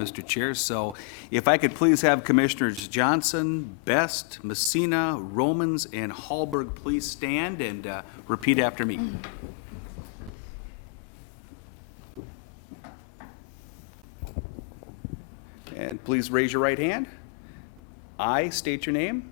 Mr. Chair. So if I could please have Commissioners Johnson, Best, Messina, Romans, and Hallberg please stand and repeat after me. And please raise your right hand. I state your name.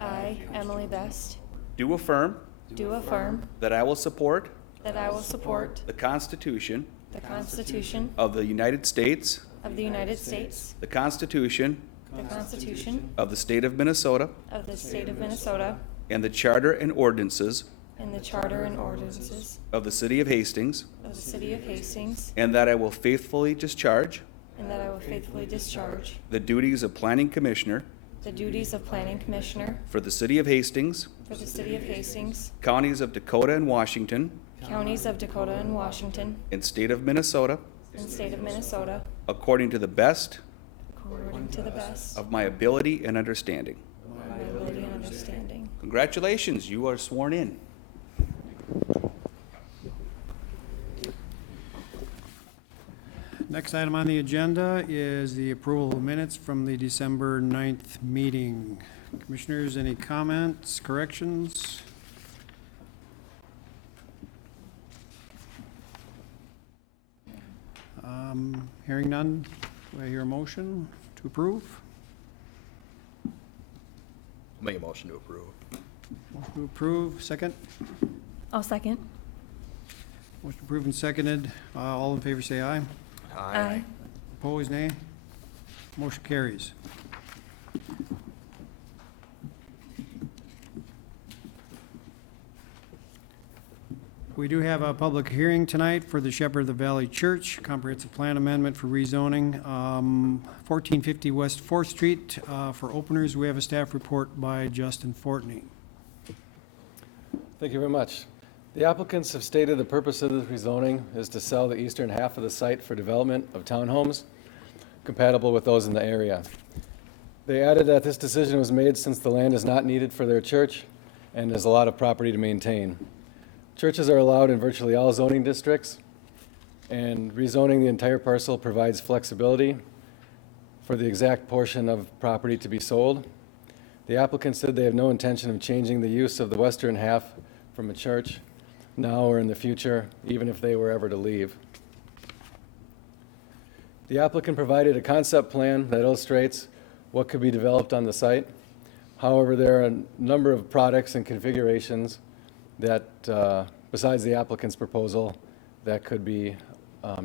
I, Emily Best, Do affirm do affirm that I will support that I will support the Constitution the Constitution of the United States, of the United States, the Constitution the Constitution of the State of Minnesota, of the State of Minnesota, and the Charter and ordinances and the Charter and ordinances of the City of Hastings, of the City of Hastings, and that I will faithfully discharge and that I will faithfully discharge the duties of Planning Commissioner the duties of Planning Commissioner for the City of Hastings, for the City of Hastings, Counties of Dakota and Washington, Counties of Dakota and Washington, and State of Minnesota, and State of Minnesota, according to the best according to the best of my ability and understanding. of my ability and understanding. Congratulations, you are sworn in. Next item on the agenda is the approval of minutes from the December 9th meeting. Commissioners, any comments, corrections? Hearing none, do I hear a motion to approve? Make a motion to approve. Motion to approve, second. I'll second. Motion approved and seconded. All in favor say aye. Aye. Opposed, nay. Motion carries. We do have a public hearing tonight for the Shepherd of the Valley Church Comprehensive Plan Amendment for rezoning, 1450 West 4th Street. For openers, we have a staff report by Justin Fortney. Thank you very much. The applicants have stated the purpose of this rezoning is to sell the eastern half of the site for development of townhomes compatible with those in the area. They added that this decision was made since the land is not needed for their church and there's a lot of property to maintain. Churches are allowed in virtually all zoning districts, and rezoning the entire parcel provides flexibility for the exact portion of property to be sold. The applicant said they have no intention of changing the use of the western half from a church now or in the future, even if they were ever to leave. The applicant provided a concept plan that illustrates what could be developed on the site. However, there are a number of products and configurations that, besides the applicant's proposal, that could be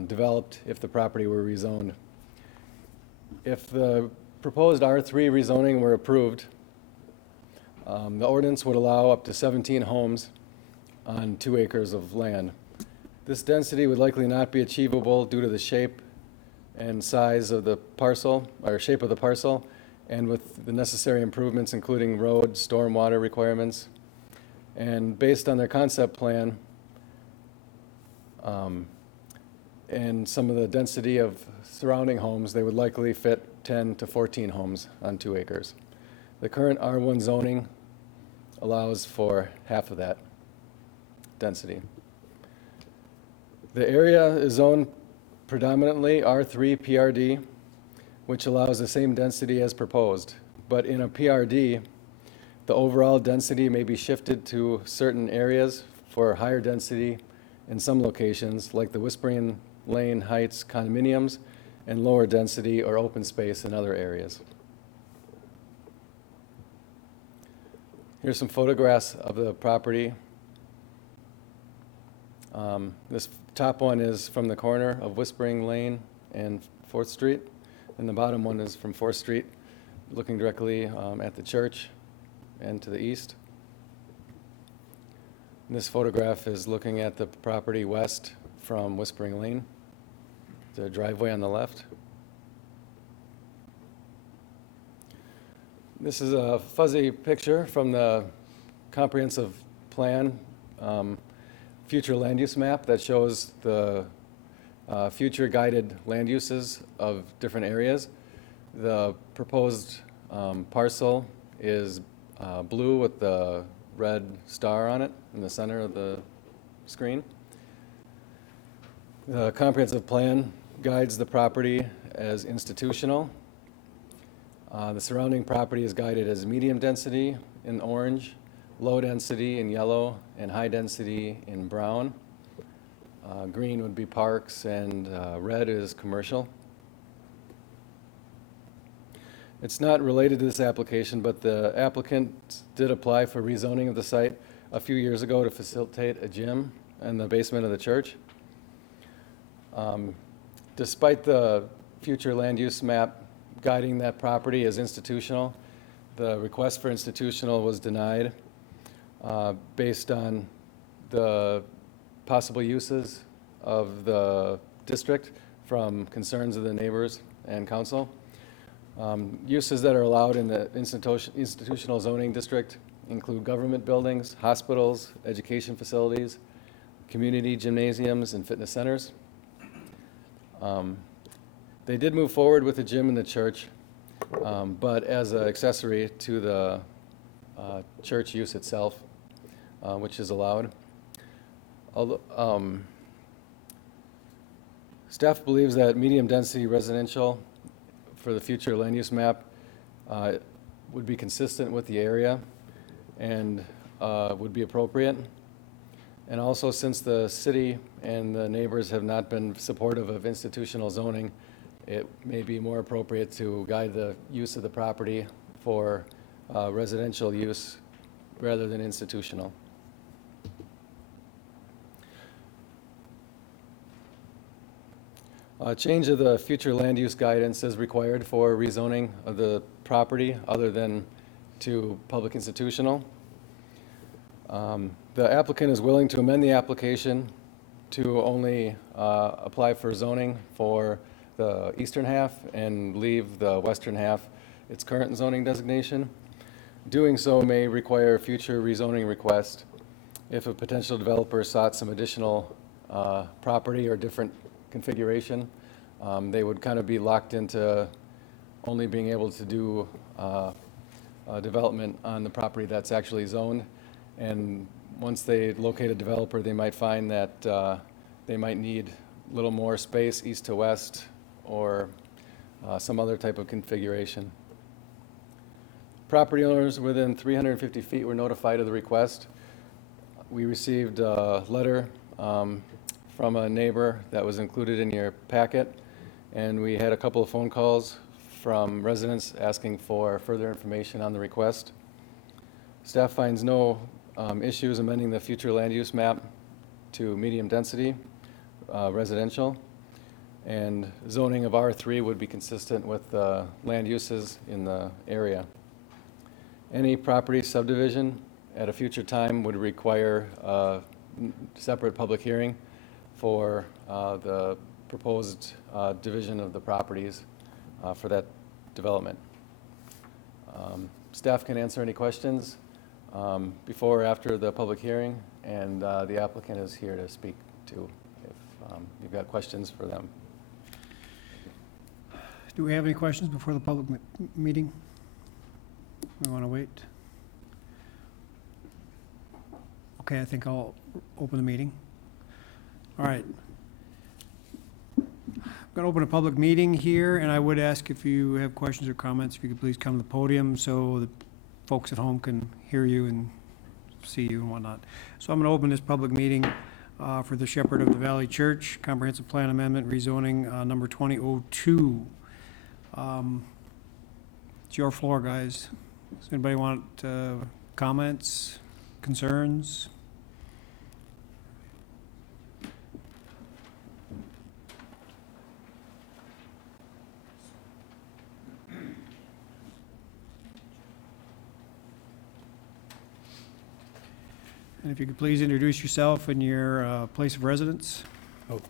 developed if the property were rezoned. If the proposed R3 rezoning were approved, the ordinance would allow up to 17 homes on 2 acres of land. This density would likely not be achievable due to the shape and size of the parcel, or shape of the parcel, and with the necessary improvements, including road, stormwater requirements. And based on their concept plan, and some of the density of surrounding homes, they would likely fit 10 to 14 homes on 2 acres. The current R1 zoning allows for half of that density. The area is zoned predominantly R3 PRD, which allows the same density as proposed. But in a PRD, the overall density may be shifted to certain areas for higher density in some locations, like the Whispering Lane Heights condominiums, and lower density or open space in other areas. Here's some photographs of the property. This top one is from the corner of Whispering Lane and 4th Street, and the bottom one is from 4th Street, looking directly at the church and to the east. And this photograph is looking at the property west from Whispering Lane, the driveway on the left. This is a fuzzy picture from the comprehensive plan future land use map that shows the future guided land uses of different areas. The proposed parcel is blue with the red star on it in the center of the screen. The comprehensive plan guides the property as institutional. The surrounding property is guided as medium density in orange, low density in yellow, and high density in brown. Green would be parks, and red is commercial. It's not related to this application, but the applicant did apply for rezoning of the site a few years ago to facilitate a gym in the basement of the church. Despite the future land use map guiding that property as institutional, the request for institutional was denied based on the possible uses of the district from concerns of the neighbors and council. Uses that are allowed in the institutional zoning district include government buildings, hospitals, education facilities, community gymnasiums, and fitness centers. They did move forward with the gym in the church, but as an accessory to the church use itself, which is allowed. Although, staff believes that medium-density residential for the future land use map would be consistent with the area and would be appropriate. And also, since the city and the neighbors have not been supportive of institutional zoning, it may be more appropriate to guide the use of the property for residential use rather than institutional. A change of the future land use guidance is required for rezoning of the property other than to public institutional. The applicant is willing to amend the application to only apply for zoning for the eastern half and leave the western half its current zoning designation. Doing so may require a future rezoning request if a potential developer sought some additional property or different configuration. They would kind of be locked into only being able to do development on the property that's actually zoned. And once they locate a developer, they might find that they might need a little more space east to west or some other type of configuration. Property owners within 350 feet were notified of the request. We received a letter from a neighbor that was included in your packet, and we had a couple of phone calls from residents asking for further information on the request. Staff finds no issues amending the future land use map to medium density residential, and zoning of R3 would be consistent with land uses in the area. Any property subdivision at a future time would require a separate public hearing for the proposed division of the properties for that development. Staff can answer any questions before or after the public hearing, and the applicant is here to speak to if you've got questions for them. Do we have any questions before the public meeting? We want to wait? Okay, I think I'll open the meeting. All right. I'm going to open a public meeting here, and I would ask if you have questions or comments, if you could please come to the podium so the folks at home can hear you and see you and whatnot. So I'm going to open this public meeting for the Shepherd of the Valley Church Comprehensive Plan Amendment Rezoning number 2002. It's your floor, guys. Does anybody want comments, concerns? And if you could please introduce yourself and your place of residence. Okay.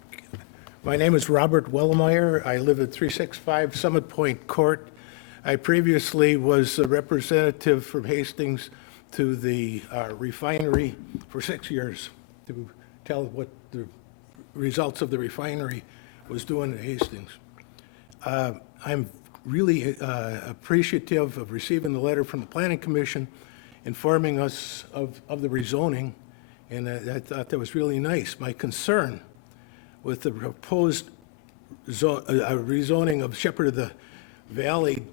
My name is Robert Wellemeyer. I live at 365 Summit Point Court. I previously was a representative from Hastings to the refinery for 6 years to tell what the results of the refinery was doing at Hastings. I'm really appreciative of receiving the letter from the Planning Commission informing us of the rezoning, and I thought that was really nice. My concern with the proposed rezoning of Shepherd of the Valley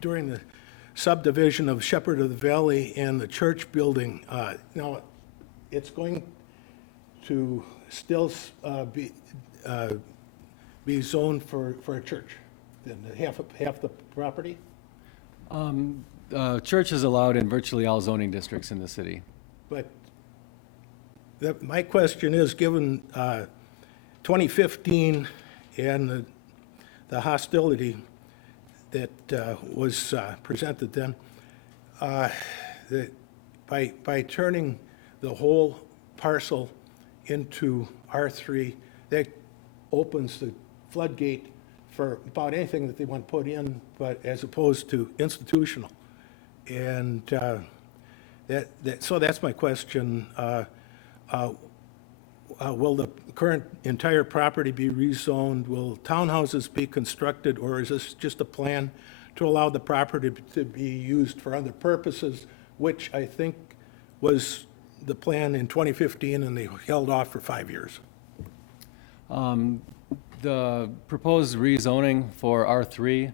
during the subdivision of Shepherd of the Valley and the church building. Now, it's going to still be zoned for a church, then half the property? Church is allowed in virtually all zoning districts in the city. But my question is, given 2015 and the hostility that was presented then, that by turning the whole parcel into R3, that opens the floodgate for about anything that they want to put in, but as opposed to institutional. And so that's my question. Will the current entire property be rezoned? Will townhouses be constructed, or is this just a plan to allow the property to be used for other purposes, which I think was the plan in 2015, and they held off for 5 years? The proposed rezoning for R3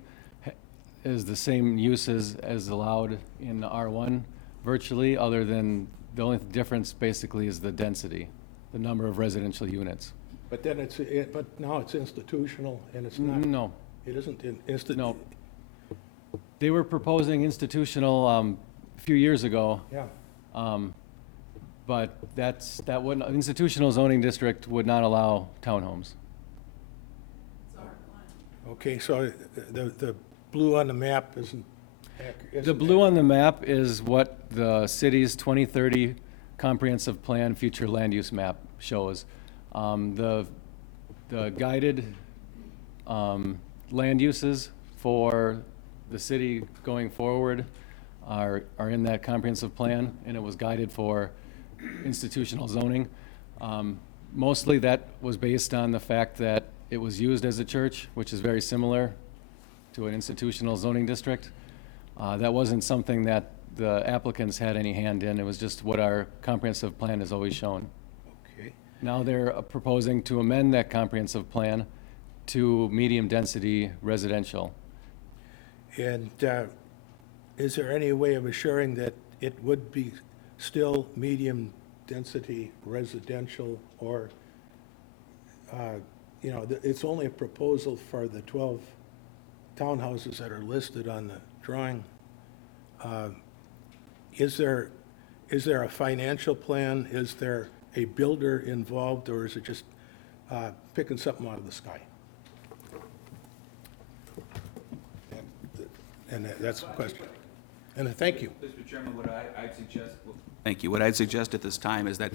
is the same uses as allowed in R1 virtually, other than the only difference basically is the density, the number of residential units. But then but now it's institutional, and it's not. No, It isn't no. They were proposing institutional a few years ago, Yeah. but that wouldn't, institutional zoning district would not allow townhomes. Okay, so the blue on the map isn't accurate. The blue on the map is what the city's 2030 comprehensive plan future land use map shows. The guided land uses for the city going forward are in that comprehensive plan, and it was guided for institutional zoning. Mostly that was based on the fact that it was used as a church, which is very similar to an institutional zoning district. That wasn't something that the applicants had any hand in. It was just what our comprehensive plan has always shown. Okay. Now they're proposing to amend that comprehensive plan to medium-density residential. And is there any way of assuring that it would be still medium-density residential, or, it's only a proposal for the 12 townhouses that are listed on the drawing. Is there a financial plan? Is there a builder involved, or is it just picking something out of the sky? And that's the question. And thank you. Mr. Chairman, what I'd suggest. Thank you. What I'd suggest at this time is that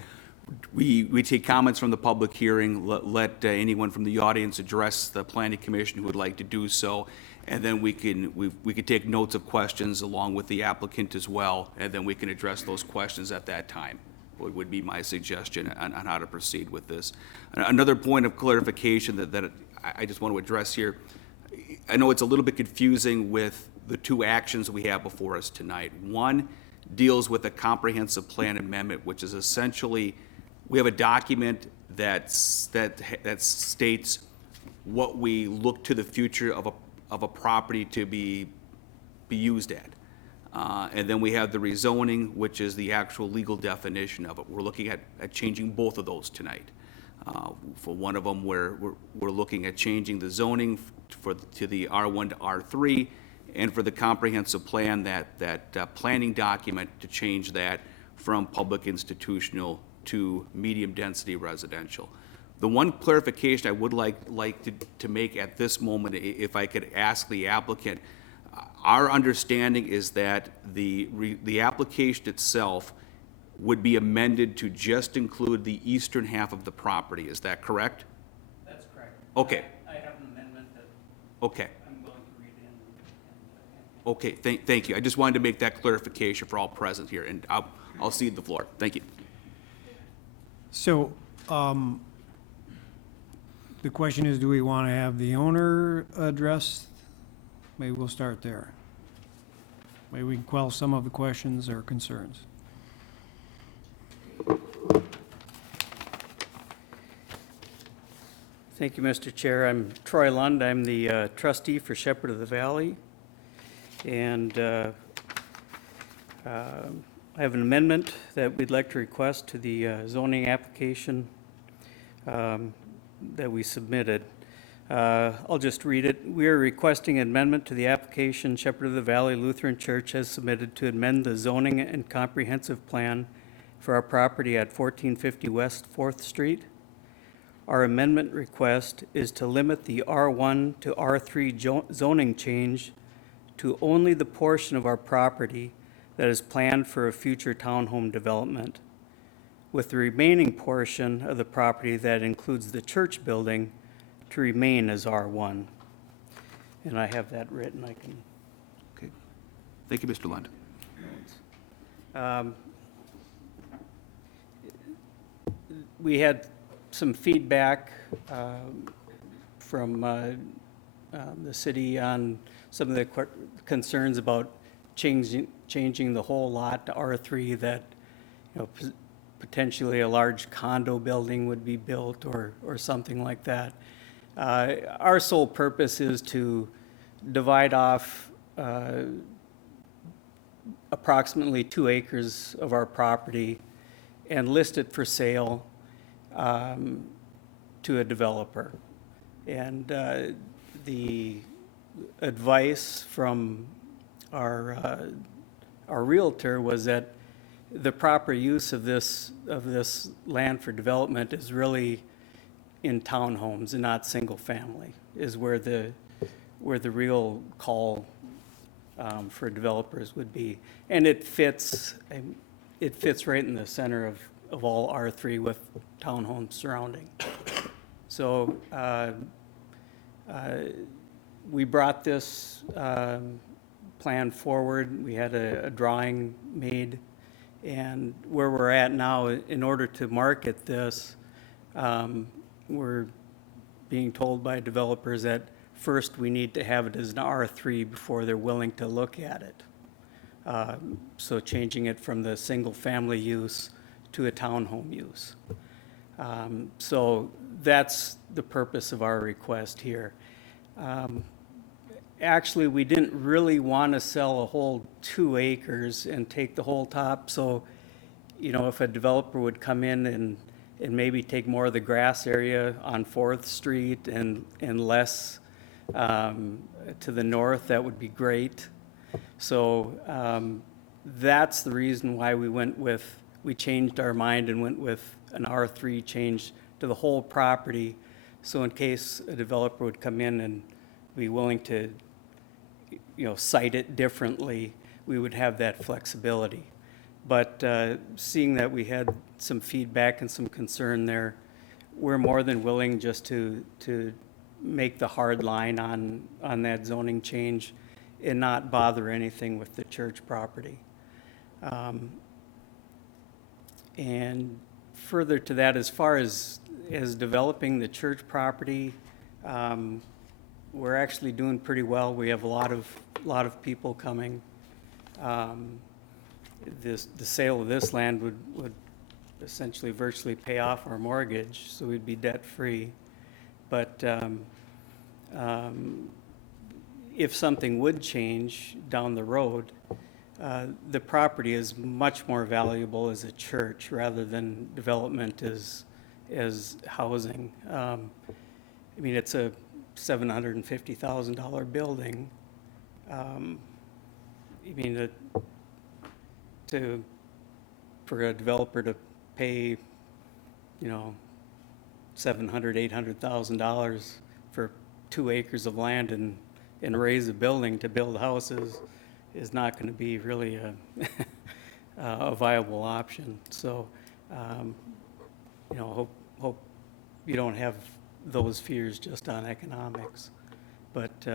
we take comments from the public hearing, let anyone from the audience address the planning commission who would like to do so, and then we could take notes of questions along with the applicant as well, and then we can address those questions at that time. Would be my suggestion on how to proceed with this. Another point of clarification that I just want to address here. I know it's a little bit confusing with the two actions we have before us tonight. One deals with a comprehensive plan amendment, which is essentially, we have a document that states what we look to the future of a property to be used at. And then we have the rezoning, which is the actual legal definition of it. We're looking at changing both of those tonight. For one of them, we're looking at changing the zoning to the R1 to R3, and for the comprehensive plan, that planning document to change that from public institutional to medium-density residential. The one clarification I would like to make at this moment, if I could ask the applicant, our understanding is that the application itself would be amended to just include the eastern half of the property. Is that correct? That's correct. Okay. I have an amendment that Okay. I'm going to read in. Okay, thank you. I just wanted to make that clarification for all present here, and I'll cede the floor. Thank you. So, the question is, do we want to have the owner address? Maybe we'll start there. Maybe we can quell some of the questions or concerns. Thank you, Mr. Chair. I'm Troy Lund. I'm the trustee for Shepherd of the Valley. And I have an amendment that we'd like to request to the zoning application that we submitted. I'll just read it. We are requesting amendment to the application Shepherd of the Valley Lutheran Church has submitted to amend the zoning and comprehensive plan for our property at 1450 West 4th Street. Our amendment request is to limit the R1 to R3 zoning change to only the portion of our property that is planned for a future townhome development, with the remaining portion of the property that includes the church building to remain as R1. And I have that written. I can. Okay. Thank you, Mr. Lund. We had some feedback from the city on some of the concerns about changing the whole lot to R3, that, you know, potentially a large condo building would be built or something like that. Our sole purpose is to divide off approximately 2 acres of our property and list it for sale to a developer. And the advice from our realtor was that the proper use of this land for development is really in townhomes and not single family, is where the real call for developers would be. And it fits right in the center of all R3 with townhomes surrounding. So we brought this plan forward. We had a drawing made, and where we're at now, in order to market this, we're being told by developers that first we need to have it as an R3 before they're willing to look at it. So changing it from the single-family use to a townhome use. So that's the purpose of our request here. Actually, we didn't really want to sell a whole 2 acres and take the whole top. So, you know, if a developer would come in and maybe take more of the grass area on 4th Street and less to the north, that would be great. So that's the reason why we changed our mind and went with an R3 change to the whole property. So in case a developer would come in and be willing to, you know, site it differently, we would have that flexibility. But seeing that we had some feedback and some concern there, we're more than willing just to make the hard line on that zoning change and not bother anything with the church property. And further to that, as far as developing the church property, we're actually doing pretty well. We have a lot of people coming. The sale of this land would essentially virtually pay off our mortgage, so we'd be debt-free. But if something would change down the road, the property is much more valuable as a church rather than development as housing. I mean, it's a $750,000 building. I mean, for a developer to pay, you know, $700,000, $800,000 for 2 acres of land and raise a building to build houses is not going to be really a viable option. So, you know, hope you don't have those fears just on economics. But, you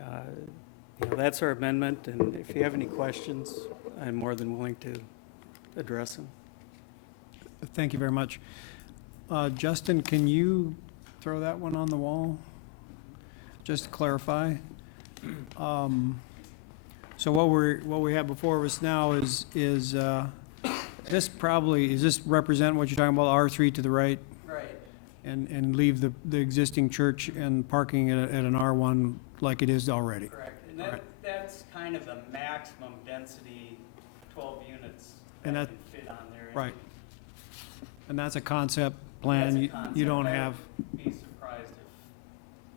know, that's our amendment, and if you have any questions, I'm more than willing to address them. Thank you very much. Justin, can you throw that one on the wall? Just to clarify. So what we have before us now is this represent what you're talking about, R3 to the right? Right. and leave the existing church and parking at an R1 like it is already. Correct, and that's kind of the maximum density, 12 units And that that- can fit on there. Right. And that's a concept That's plan. a You concept. don't I have, would be surprised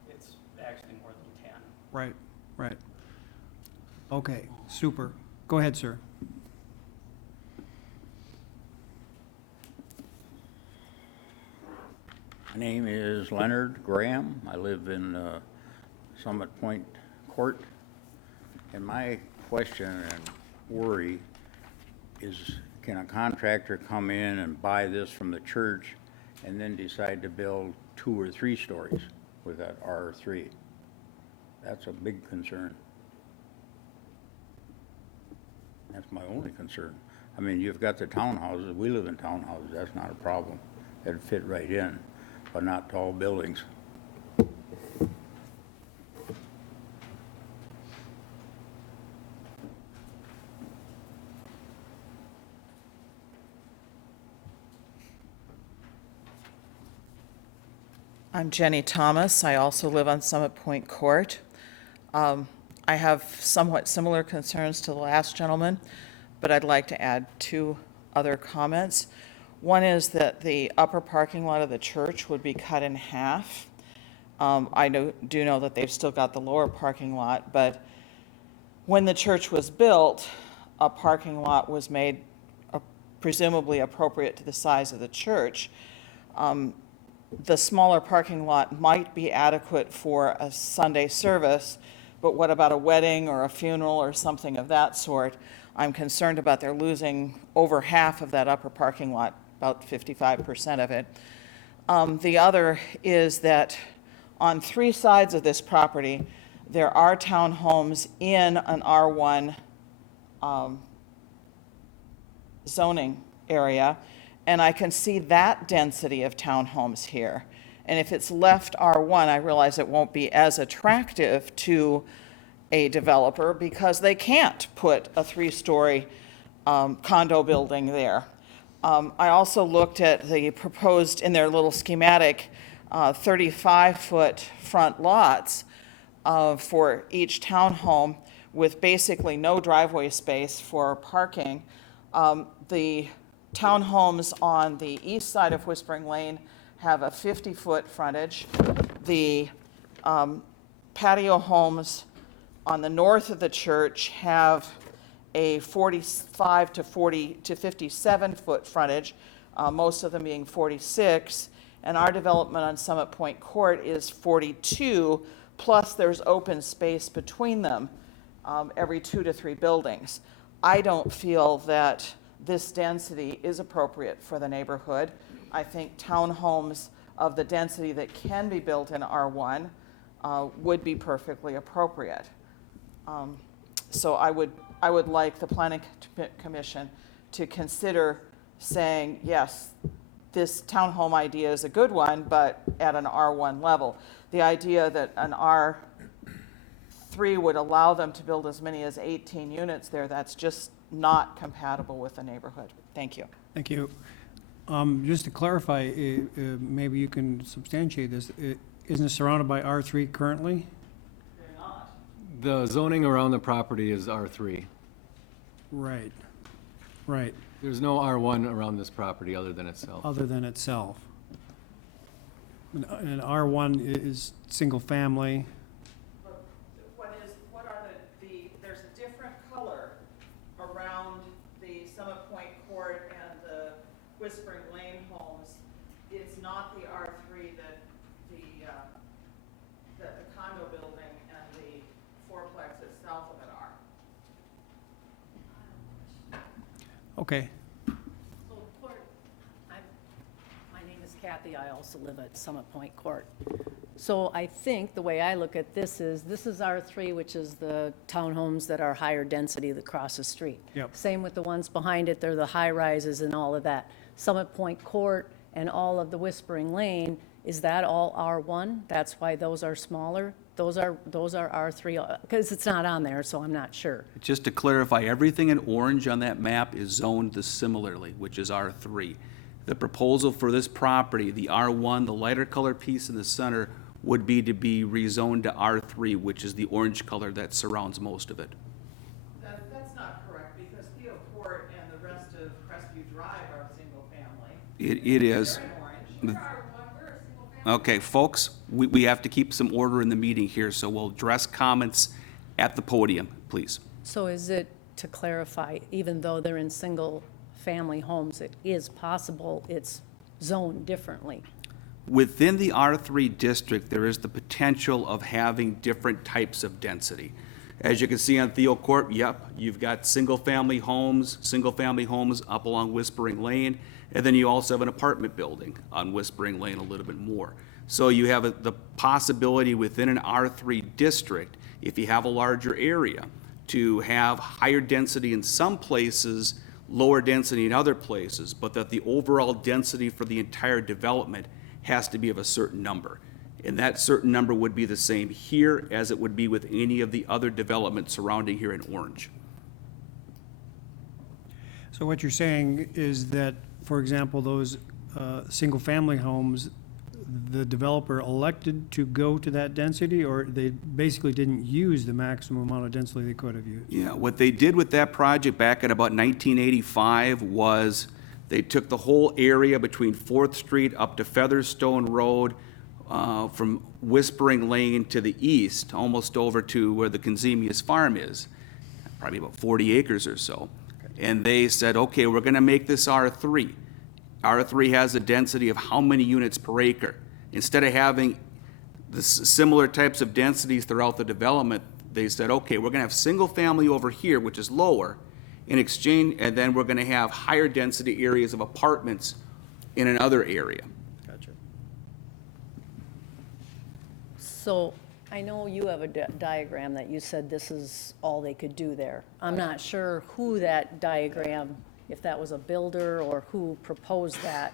if it's actually more than 10. right, right. Okay, super. Go ahead, sir. My name is Leonard Graham. I live in Summit Point Court. And my question and worry is, can a contractor come in and buy this from the church and then decide to build 2 or 3 stories with that R3? That's a big concern. That's my only concern. I mean, you've got the townhouses. We live in townhouses. That's not a problem. It'd fit right in, but not tall buildings. I'm Jenny Thomas. I also live on Summit Point Court. I have somewhat similar concerns to the last gentleman, but I'd like to add 2 other comments. One is that the upper parking lot of the church would be cut in half. I do know that they've still got the lower parking lot, but when the church was built, a parking lot was made presumably appropriate to the size of the church. The smaller parking lot might be adequate for a Sunday service, but what about a wedding or a funeral or something of that sort? I'm concerned about their losing over half of that upper parking lot, about 55% of it. The other is that on 3 sides of this property, there are townhomes in an R1 zoning area, and I can see that density of townhomes here. And if it's left R1, I realize it won't be as attractive to a developer because they can't put a 3-story condo building there. I also looked at the proposed, in their little schematic, 35-foot front lots for each townhome with basically no driveway space for parking. The townhomes on the east side of Whispering Lane have a 50-foot frontage. The patio homes on the north of the church have a 45 to 57-foot frontage, most of them being 46. And our development on Summit Point Court is 42, plus there's open space between them, every 2 to 3 buildings. I don't feel that this density is appropriate for the neighborhood. I think townhomes of the density that can be built in R1 would be perfectly appropriate. So I would like the Planning Commission to consider saying, yes, this townhome idea is a good one, but at an R1 level. The idea that an R3 would allow them to build as many as 18 units there, that's just not compatible with the neighborhood. Thank you. Thank you. Just to clarify, maybe you can substantiate this. Isn't it surrounded by R3 currently? They're not. The zoning around the property is R3. Right, right, There's no R1 around this property other than itself. other than itself. And R1 is single family. What are there's a different color around the Summit Point Court and the Whispering Lane homes. It's not the R3 that the condo building and the fourplex itself of it are. Okay, So, Court, my name is Kathy, I also live at Summit Point Court. So I think the way I look at this is R3, which is the townhomes that are higher density that cross the street. Yep. Same with the ones behind it, they're the high rises and all of that. Summit Point Court and all of the Whispering Lane, is that all R1? That's why those are smaller? Those are R3, because it's not on there, so I'm not sure. Just to clarify, everything in orange on that map is zoned similarly, which is R3. The proposal for this property, the R1, the lighter colored piece in the center, would be to be rezoned to R3, which is the orange color that surrounds most of it. That's not correct, because Theo Court and the rest of Crestview Drive are single family. It is. They're in orange. Okay, folks, we have to keep some order in the meeting here, so we'll address comments at the podium, please. So is it, to clarify, even though they're in single-family homes, it is possible it's zoned differently? Within the R3 district, there is the potential of having different types of density. As you can see on Theo Court, yep, you've got single-family homes up along Whispering Lane, and then you also have an apartment building on Whispering Lane a little bit more. So you have the possibility within an R3 district, if you have a larger area, to have higher density in some places, lower density in other places, but that the overall density for the entire development has to be of a certain number. And that certain number would be the same here as it would be with any of the other developments surrounding here in Orange. So what you're saying is that, for example, those single-family homes, the developer elected to go to that density, or they basically didn't use the maximum amount of density they could have used? Yeah, what they did with that project back in about 1985 was they took the whole area between 4th Street up to Featherstone Road, from Whispering Lane to the east, almost over to where the Consemius Farm is, probably about 40 acres or so. And they said, okay, we're gonna make this R3. R3 has a density of how many units per acre? Instead of having the similar types of densities throughout the development, they said, okay, we're gonna have single family over here, which is lower, in exchange, and then we're gonna have higher density areas of apartments in another area. Gotcha. So I know you have a diagram that you said this is all they could do there. I'm not sure who that diagram, if that was a builder or who proposed that.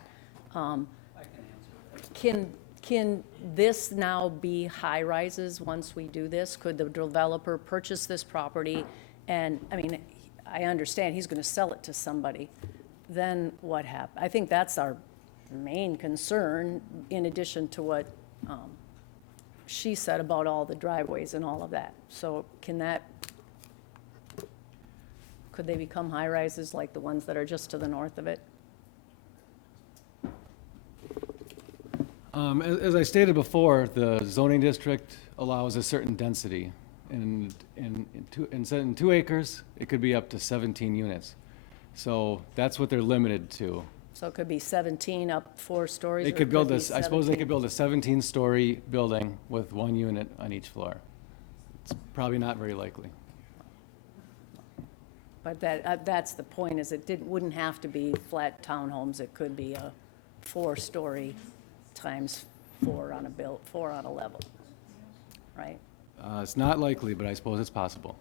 Can this now be high-rises once we do this? Could the developer purchase this property? And, I mean, I understand he's gonna sell it to somebody. Then what happens? I think that's our main concern, in addition to what she said about all the driveways and all of that. So could they become high-rises like the ones that are just to the north of it? As I stated before, the zoning district allows a certain density. And in 2 acres, it could be up to 17 units. So that's what they're limited to. So it could be 17 up 4 stories? They or could it build be this, I suppose they 17 could build a 17-story building with 1 unit on each floor. It's probably not very likely. But that's the point, is it wouldn't have to be flat townhomes. It could be a 4-story times 4 on a level, right? It's not likely, but I suppose it's possible.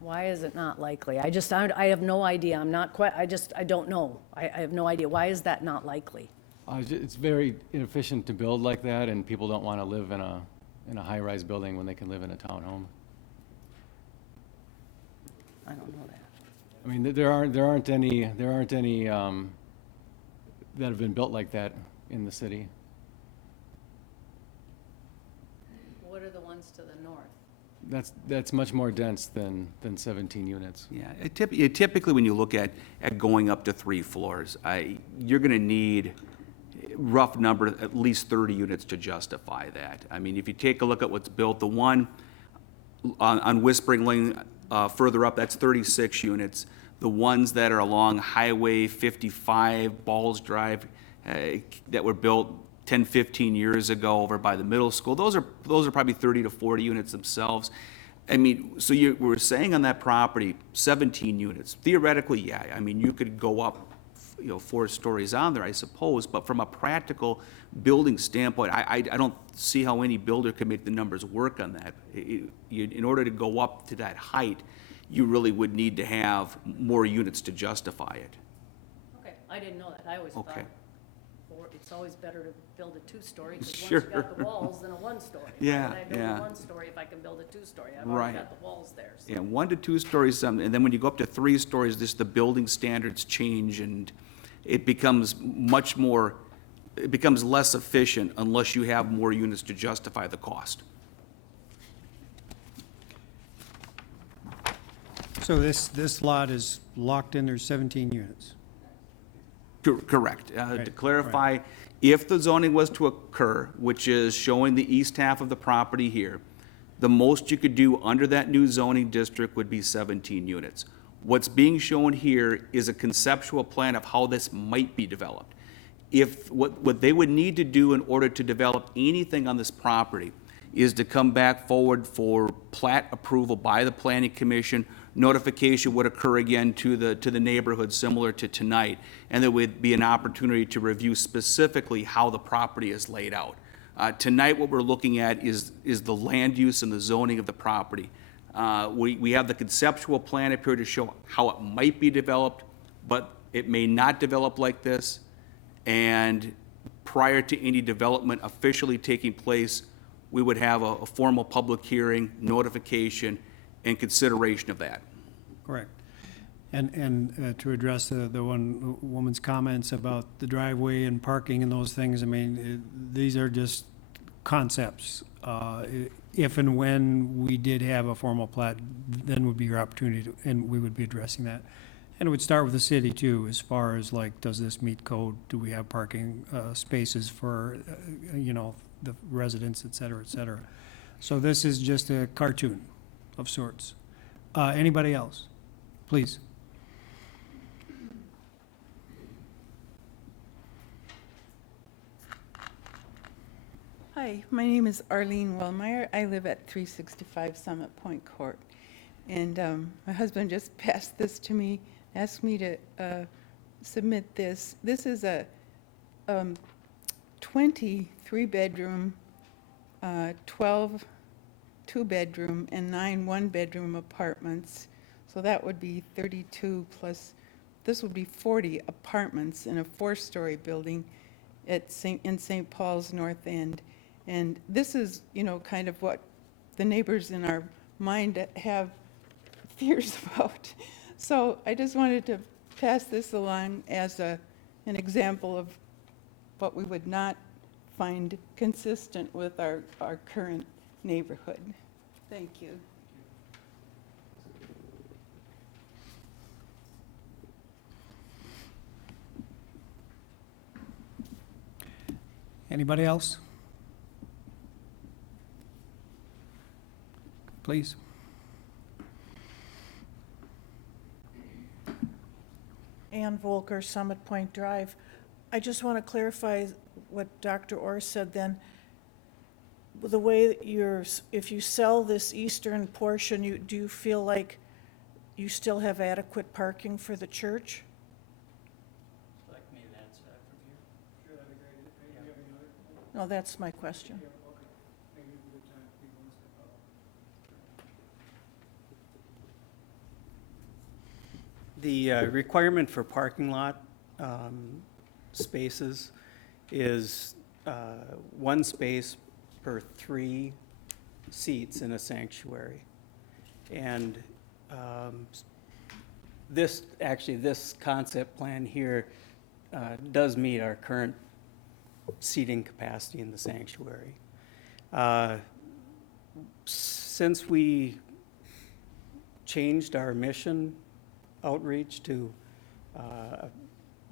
Why is it not likely? I have no idea. I don't know. I have no idea. Why is that not likely? It's very inefficient to build like that, and people don't want to live in a high-rise building when they can live in a townhome. I don't know that. I mean, there aren't any that have been built like that in the city. What are the ones to the north? That's much more dense than 17 units. Yeah, typically when you look at going up to 3 floors, you're gonna need, rough number, at least 30 units to justify that. I mean, if you take a look at what's built, the one on Whispering Lane further up, that's 36 units. The ones that are along Highway 55, Balls Drive, that were built 10, 15 years ago over by the middle school, those are probably 30 to 40 units themselves. I mean, so you were saying on that property, 17 units. Theoretically, yeah, I mean, you could go up, 4 stories on there, I suppose, but from a practical building standpoint, I don't see how any builder could make the numbers work on that. In order to go up to that height, you really would need to have more units to justify it. Okay, I didn't know that. I always thought Okay. it's always better to build a 2-story, because once Sure. you got the walls, then a 1-story. Yeah, Why would I build yeah. a 1-story if I can build a 2-story? I've Right. already got the walls there. So. Yeah, 1 to 2 stories, and then when you go up to 3 stories, just the building standards change, and it becomes it becomes less efficient unless you have more units to justify the cost. So this lot is locked in, there's 17 units. Correct. To Right, clarify, if the zoning was to occur, which is showing the east half of the property here, the most you could do under that new zoning district would be 17 units. What's being shown here is a conceptual plan of how this might be developed. If, what they would need to do in order to develop anything on this property is to come back forward for plat approval by the planning commission. Notification would occur again to the neighborhood, similar to tonight, and there would be an opportunity to review specifically how the property is laid out. Tonight, what we're looking at is the land use and the zoning of the property. We have the conceptual plan up here to show how it might be developed, but it may not develop like this. And prior to any development officially taking place, we would have a formal public hearing, notification, and consideration of that. Correct. And to address the one woman's comments about the driveway and parking and those things, I mean, these are just concepts. If and when we did have a formal plat, then would be your opportunity to, and we would be addressing that. And it would start with the city too, as far as like, does this meet code? Do we have parking spaces for, the residents, et cetera, et cetera. So this is just a cartoon of sorts. Anybody else? Please. Hi, my name is Arlene Wellmeyer. I live at 365 Summit Point Court. And my husband just passed this to me, asked me to submit this. This is a 23-bedroom, 12 two-bedroom, and 9 one-bedroom apartments. So that would be 32 plus, this would be 40 apartments in a 4-story building in St. Paul's North End. And this is, kind of what the neighbors in our mind have fears about. So I just wanted to pass this along as an example of what we would not find consistent with our current neighborhood. Thank you. Anybody else? Please. Ann Volker, Summit Point Drive. I just want to clarify what Dr. Orr said then. The way that if you sell this eastern portion, do you feel like you still have adequate parking for the church? No, that's my question. The requirement for parking lot spaces is 1 space per 3 seats in a sanctuary. And this concept plan here does meet our current seating capacity in the sanctuary. Since we changed our mission outreach to,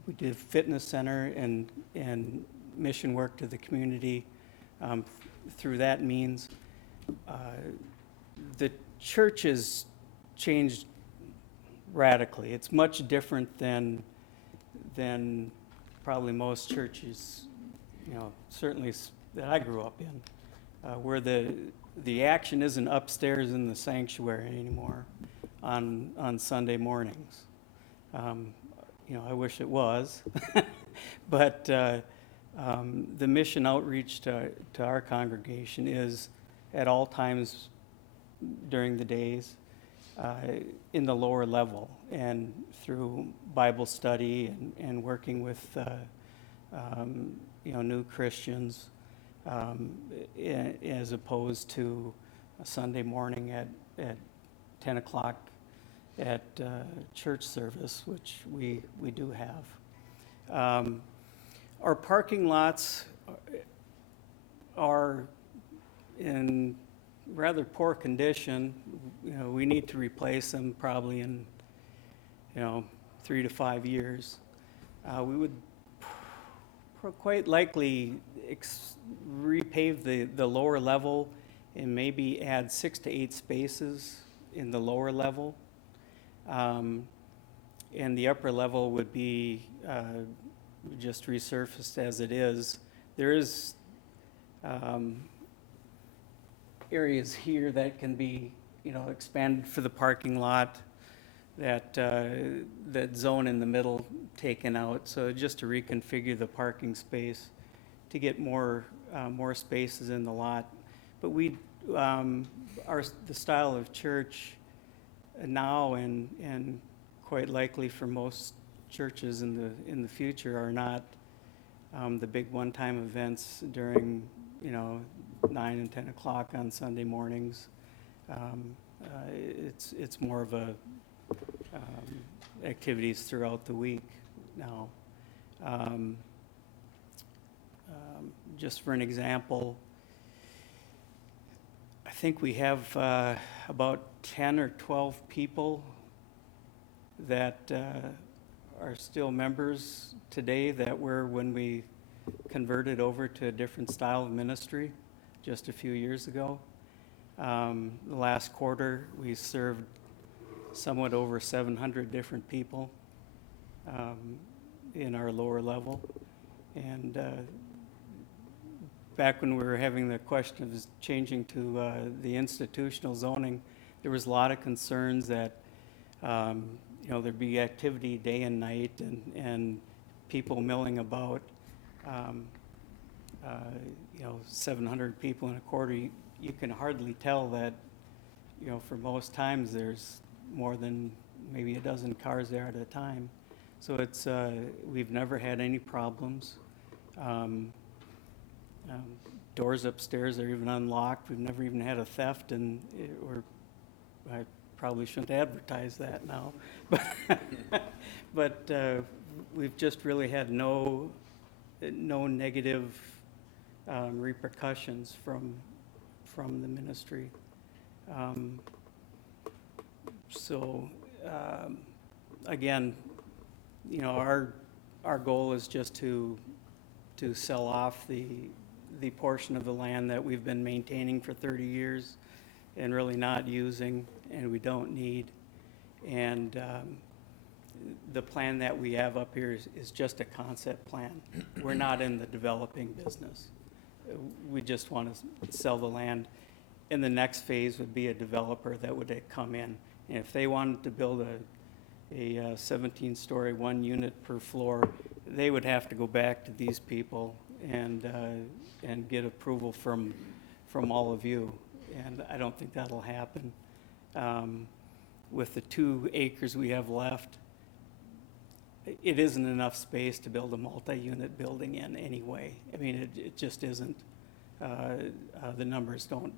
we did fitness center and mission work to the community through that means. The church has changed radically. It's much different than probably most churches, certainly that I grew up in, where the action isn't upstairs in the sanctuary anymore on Sunday mornings. I wish it was, but the mission outreach to our congregation is at all times during the days in the lower level and through Bible study and working with new Christians as opposed to a Sunday morning at 10 o'clock at church service, which we do have. Our parking lots are in rather poor condition. You know, we need to replace them probably in, 3 to 5 years. We would quite likely repave the lower level and maybe add 6 to 8 spaces in the lower level. And the upper level would be just resurfaced as it is. There is areas here that can be, expanded for the parking lot, that zone in the middle taken out. So just to reconfigure the parking space to get more spaces in the lot. But the style of church now and quite likely for most churches in the future are not the big one-time events during 9 and 10 o'clock on Sunday mornings. It's more of a activities throughout the week now. Just for an example, I think we have about 10 or 12 people that are still members today that were when we converted over to a different style of ministry just a few years ago. The last quarter, we served somewhat over 700 different people in our lower level. And back when we were having the question of changing to the institutional zoning, there was a lot of concerns that there'd be activity day and night and people milling about. 700 people in a quarter, you can hardly tell that, for most times there's more than maybe a dozen cars there at a time. So it's, we've never had any problems. Doors upstairs are even unlocked. We've never even had a theft, and I probably shouldn't advertise that now. But we've just really had no negative repercussions from the ministry. Again, our goal is just to sell off the portion of the land that we've been maintaining for 30 years and really not using, and we don't need. And the plan that we have up here is just a concept plan. We're not in the developing business. We just want to sell the land. And the next phase would be a developer that would come in. And if they wanted to build a 17-story, 1 unit per floor, they would have to go back to these people and get approval from all of you. And I don't think that'll happen. With the 2 acres we have left, it isn't enough space to build a multi-unit building in anyway. I mean, it just isn't. The numbers don't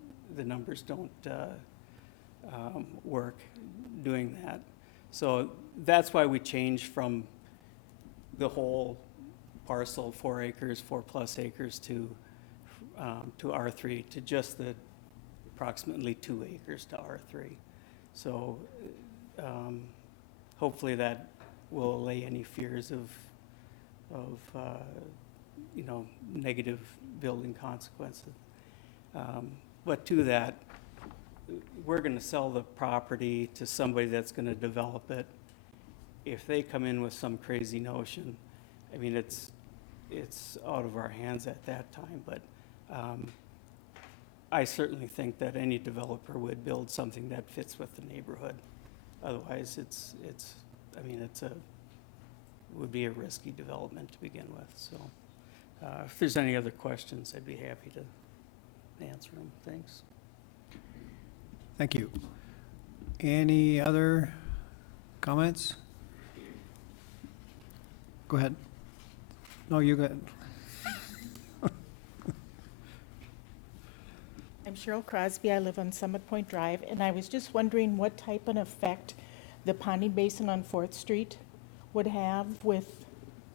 work doing that. So that's why we changed from the whole parcel, 4 acres, 4+ acres to R3, to just the approximately 2 acres to R3. So hopefully that will allay any fears of negative building consequences. But to that, we're going to sell the property to somebody that's going to develop it. If they come in with some crazy notion, I mean, it's out of our hands at that time. But I certainly think that any developer would build something that fits with the neighborhood. Otherwise, it would be a risky development to begin with. So if there's any other questions, I'd be happy to answer them. Thanks. Thank you. Any other comments? Go ahead. No, you go ahead. I'm Cheryl Crosby. I live on Summit Point Drive, and I was just wondering what type of effect the ponding basin on 4th Street would have with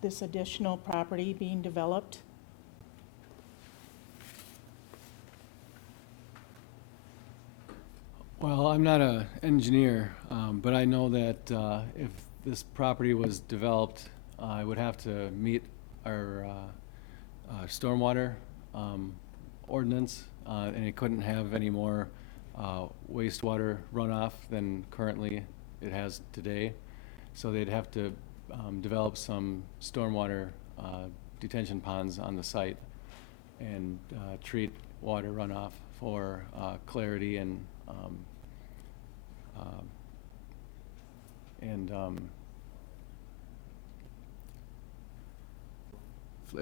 this additional property being developed? Well, I'm not an engineer, but I know that if this property was developed, it would have to meet our stormwater ordinance, and it couldn't have any more wastewater runoff than currently it has today. So they'd have to develop some stormwater detention ponds on the site and treat water runoff for clarity and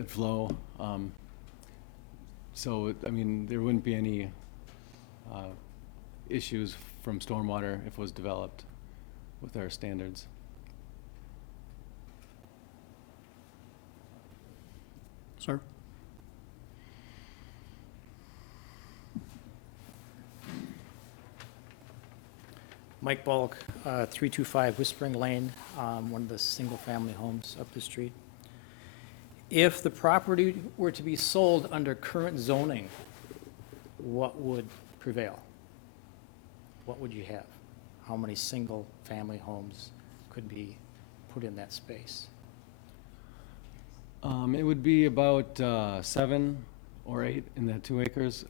flow. So, I mean, there wouldn't be any issues from stormwater if it was developed with our standards. Sir? Mike Bullock, 325 Whispering Lane, one of the single-family homes up the street. If the property were to be sold under current zoning, what would prevail? What would you have? How many single-family homes could be put in that space? It would be about 7 or 8 in that 2 acres.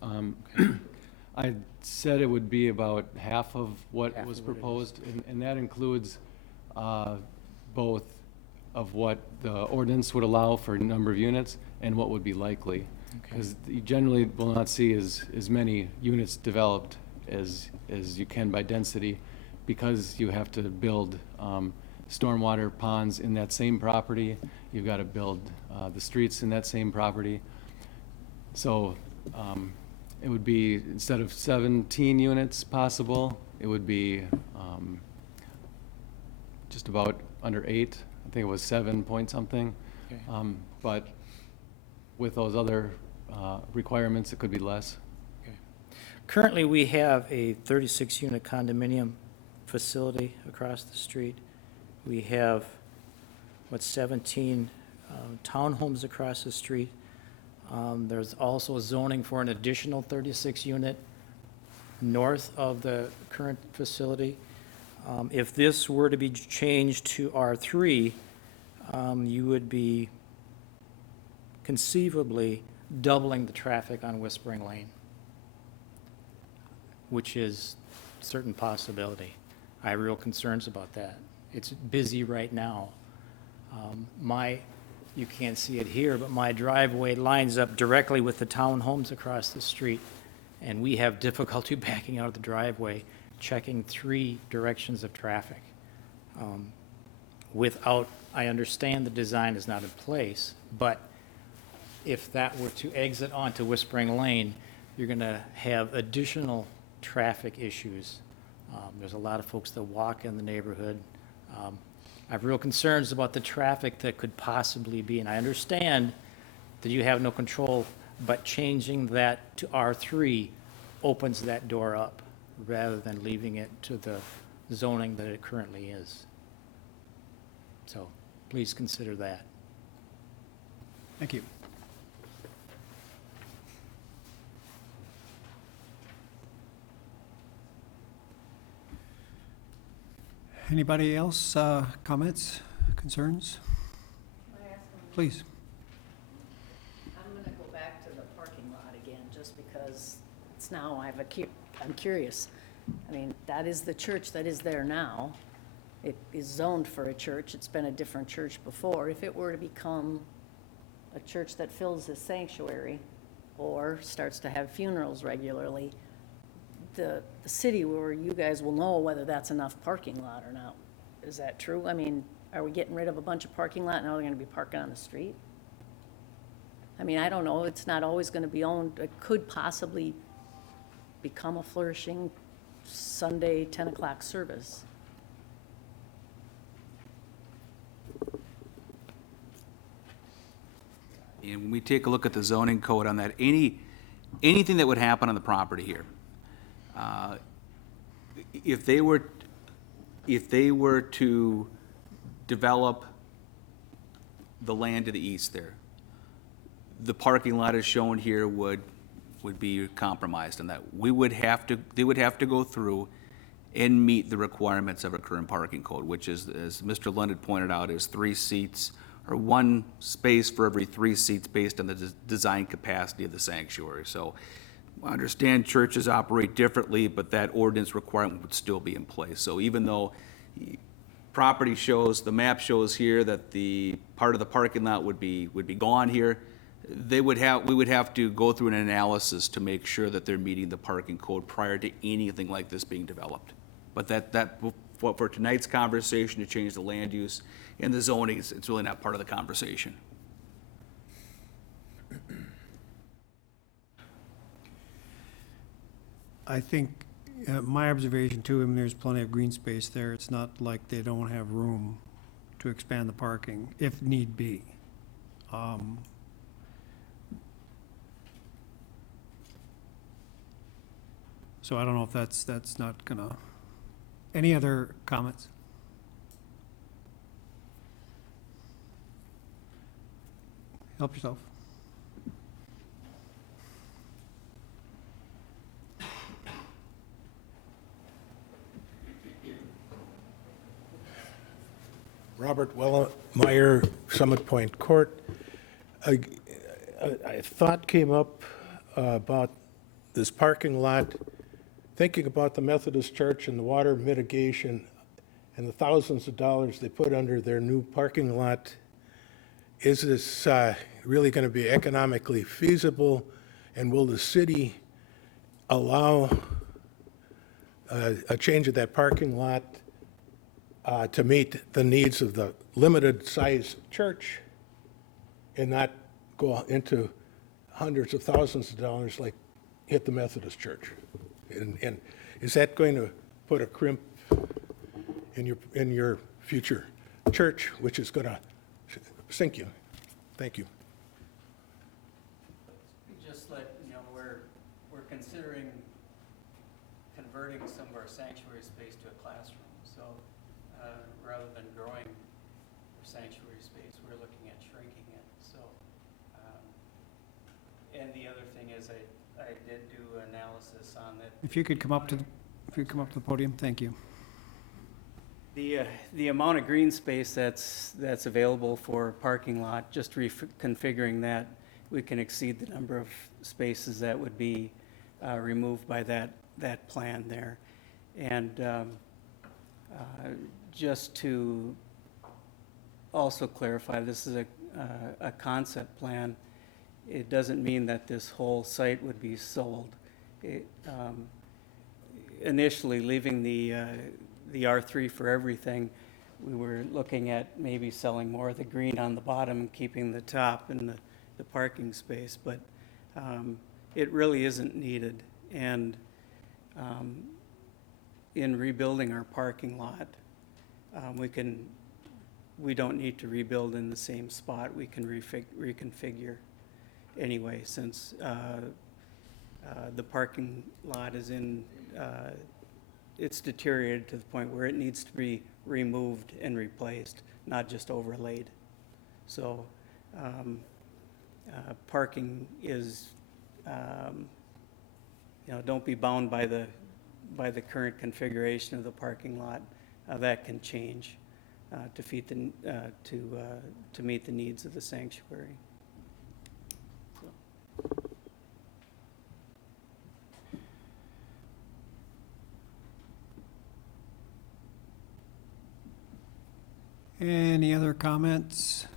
I said it would be about half of what Half was of what it is. proposed, and that includes both of what the ordinance would allow for number of units and what would be likely. Okay. Because you generally will not see as many units developed as you can by density, because you have to build stormwater ponds in that same property. You've got to build the streets in that same property. So it would be, instead of 17 units possible, it would be just about under 8. I think it was 7 point something. Okay. But with those other requirements, it could be less. Okay. Currently, we have a 36-unit condominium facility across the street. We have, 17 townhomes across the street. There's also zoning for an additional 36-unit north of the current facility. If this were to be changed to R3, you would be conceivably doubling the traffic on Whispering Lane, which is a certain possibility. I have real concerns about that. It's busy right now. You can't see it here, but my driveway lines up directly with the townhomes across the street, and we have difficulty backing out of the driveway, checking 3 directions of traffic. I understand the design is not in place, but if that were to exit onto Whispering Lane, you're going to have additional traffic issues. There's a lot of folks that walk in the neighborhood. I have real concerns about the traffic that could possibly be, and I understand that you have no control, but changing that to R3 opens that door up rather than leaving it to the zoning that it currently is. So please consider that. Thank you. Anybody else, comments, concerns? Please. I'm going to go back to the parking lot again, just because it's now, I'm curious. I mean, that is the church that is there now. It is zoned for a church. It's been a different church before. If it were to become a church that fills a sanctuary or starts to have funerals regularly, the city, where you guys will know whether that's enough parking lot or not. Is that true? I mean, are we getting rid of a bunch of parking lot, now they're gonna be parking on the street? I mean, I don't know, it's not always gonna be owned, it could possibly become a flourishing Sunday 10 o'clock service. And when we take a look at the zoning code on that, anything that would happen on the property here, if they were to develop the land to the east there. The parking lot as shown here would be compromised in that. They would have to go through and meet the requirements of a current parking code, which is, as Mr. Lund had pointed out, is 3 seats or 1 space for every 3 seats based on the design capacity of the sanctuary. So I understand churches operate differently, but that ordinance requirement would still be in place. So even though property shows, the map shows here that the part of the parking lot would be gone here, we would have to go through an analysis to make sure that they're meeting the parking code prior to anything like this being developed. But for tonight's conversation to change the land use and the zoning, it's really not part of the conversation. I think, my observation too, I mean, there's plenty of green space there. It's not like they don't have room to expand the parking if need be. So I don't know if that's not gonna, any other comments? Help yourself. Robert Wellemeyer, Summit Point Court. A thought came up about this parking lot, thinking about the Methodist Church and the water mitigation and the thousands of dollars they put under their new parking lot. Is this really going to be economically feasible? And will the city allow a change of that parking lot to meet the needs of the limited size church and not go into hundreds of thousands of dollars like hit the Methodist Church? And is that going to put a crimp in your future church, which is going to sink you? Thank you. Just let you know, we're considering converting some of our sanctuary space to a classroom. So rather than growing our sanctuary space, we're looking at shrinking it. So, and the other thing is I did do analysis on that. If you could come up to the podium, thank you. The amount of green space that's available for a parking lot, just reconfiguring that, we can exceed the number of spaces that would be removed by that plan there. And just to also clarify, this is a concept plan. It doesn't mean that this whole site would be sold. Initially, leaving the R3 for everything, we were looking at maybe selling more of the green on the bottom and keeping the top and the parking space, but it really isn't needed. And in rebuilding our parking lot, we don't need to rebuild in the same spot. We can reconfigure anyway, since the parking lot is it's deteriorated to the point where it needs to be removed and replaced, not just overlaid. So parking is, don't be bound by the current configuration of the parking lot. That can change to meet the needs of the sanctuary. Any other comments?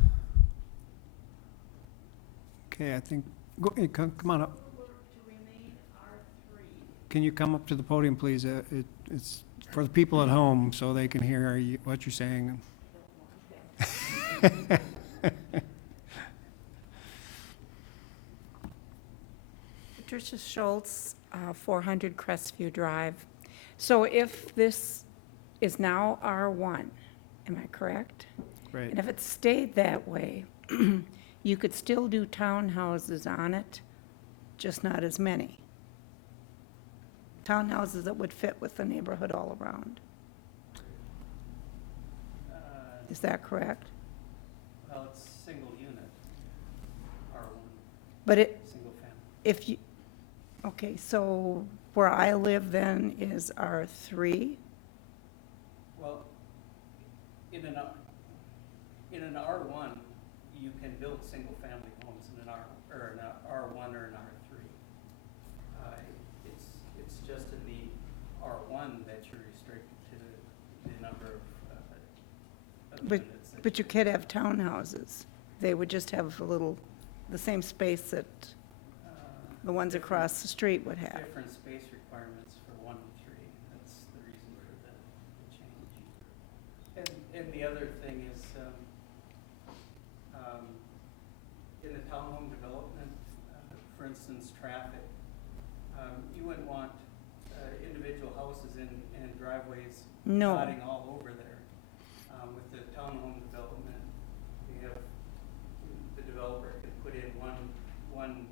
Okay, I think, hey, come on up. Can you come up to the podium, please? It's for the people at home, so they can hear what you're saying. Patricia Schultz, 400 Crestview Drive. So if this is now R1, am I correct? Right. And if it stayed that way, you could still do townhouses on it, just not as many. Townhouses that would fit with the neighborhood all around. Is that correct? Well, it's single But it, single family. if you, okay, so where I live then is R3? Well, in an R1, you can build single-family homes in an R1 or an R3. It's just in the R1 that you're restricted to the number of But, units. that but you could have townhouses. They would just have a little, the same space that the ones across the street would have. Different space requirements for 1 and 3. That's the reason for the change. And the other thing is, in the townhome development, for instance, traffic, you wouldn't want individual houses and driveways No. dotting all over there. With the townhome development, we have, the developer can put in one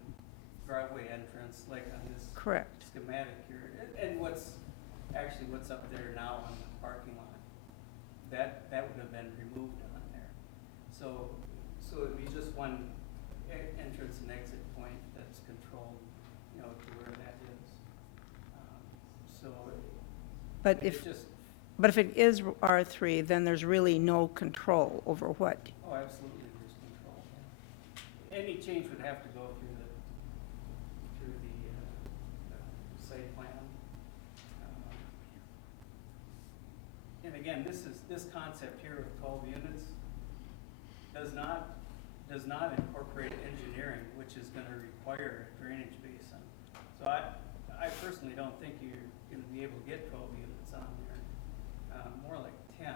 driveway entrance, like on this Correct. schematic here. And what's up there now on the parking lot, that would have been removed on there. So it'd be just one entrance and exit point that's controlled, to where that is. But it's if, just, but if it is R3, then there's really no control over what. oh, absolutely, there's control. Any change would have to go through the site plan. And again, this concept here of 12 units does not incorporate engineering, which is gonna require a drainage basin. So I personally don't think you're gonna be able to get 12 units on there, more like 10.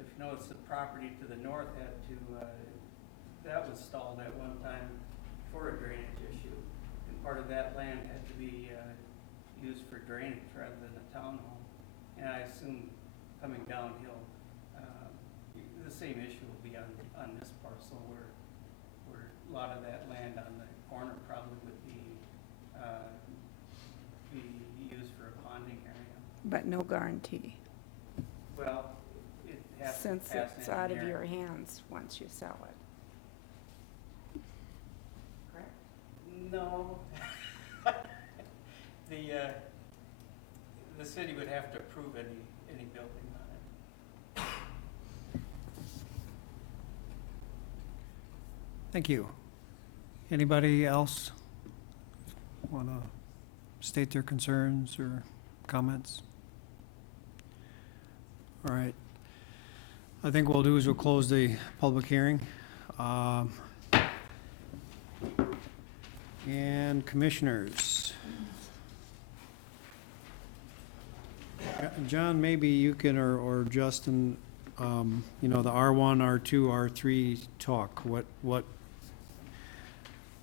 If you notice, the property to the north had to, that was stalled at one time for a drainage issue. And part of that land had to be used for drainage rather than a townhome. And I assume coming downhill, the same issue will be on this parcel where a lot of that land on the corner probably would be used for a ponding area. But no guarantee, Well, it has to since pass it's out of engineering. your hands once you sell it. Correct? No. The city would have to approve any building on it. Thank you. Anybody else want to state their concerns or comments? All right. I think what we'll do is we'll close the public hearing. And commissioners. John, maybe you can, or Justin, the R1, R2, R3 talk. What,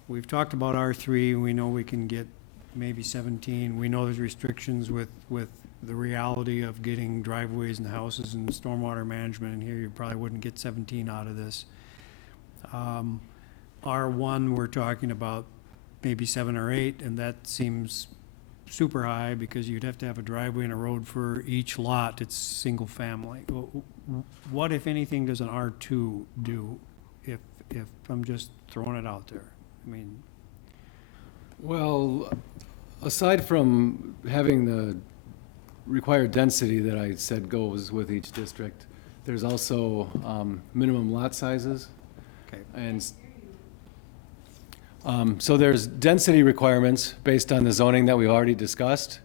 we've talked about R3, we know we can get maybe 17. We know there's restrictions with the reality of getting driveways and houses and stormwater management in here. You probably wouldn't get 17 out of this. R1, we're talking about maybe 7 or 8, and that seems super high because you'd have to have a driveway and a road for each lot. It's single family. What, if anything, does an R2 do? If I'm just throwing it out there. I mean, Well, aside from having the required density that I said goes with each district, there's also minimum lot sizes. okay. And so there's density requirements based on the zoning that we've already discussed.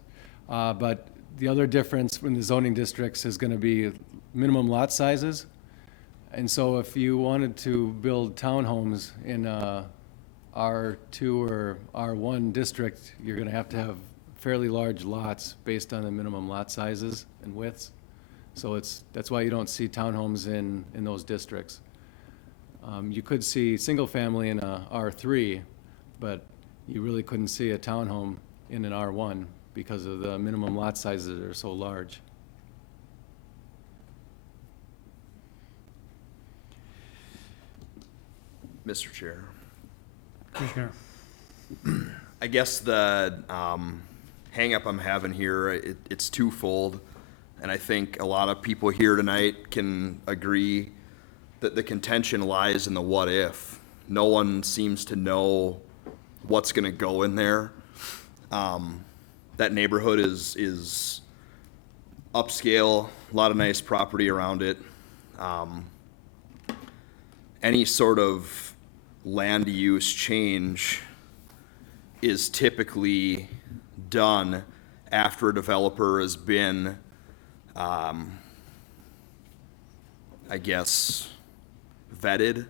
But the other difference in the zoning districts is going to be minimum lot sizes. And so if you wanted to build townhomes in a R2 or R1 district, you're going to have fairly large lots based on the minimum lot sizes and widths. So that's why you don't see townhomes in those districts. You could see single family in a R3, but you really couldn't see a townhome in an R1 because of the minimum lot sizes that are so large. Mr. Chair. Commissioner. I guess the hang-up I'm having here, it's twofold. And I think a lot of people here tonight can agree that the contention lies in the what if. No one seems to know what's gonna go in there. That neighborhood is upscale, a lot of nice property around it. Any sort of land use change is typically done after a developer has been, I guess, vetted,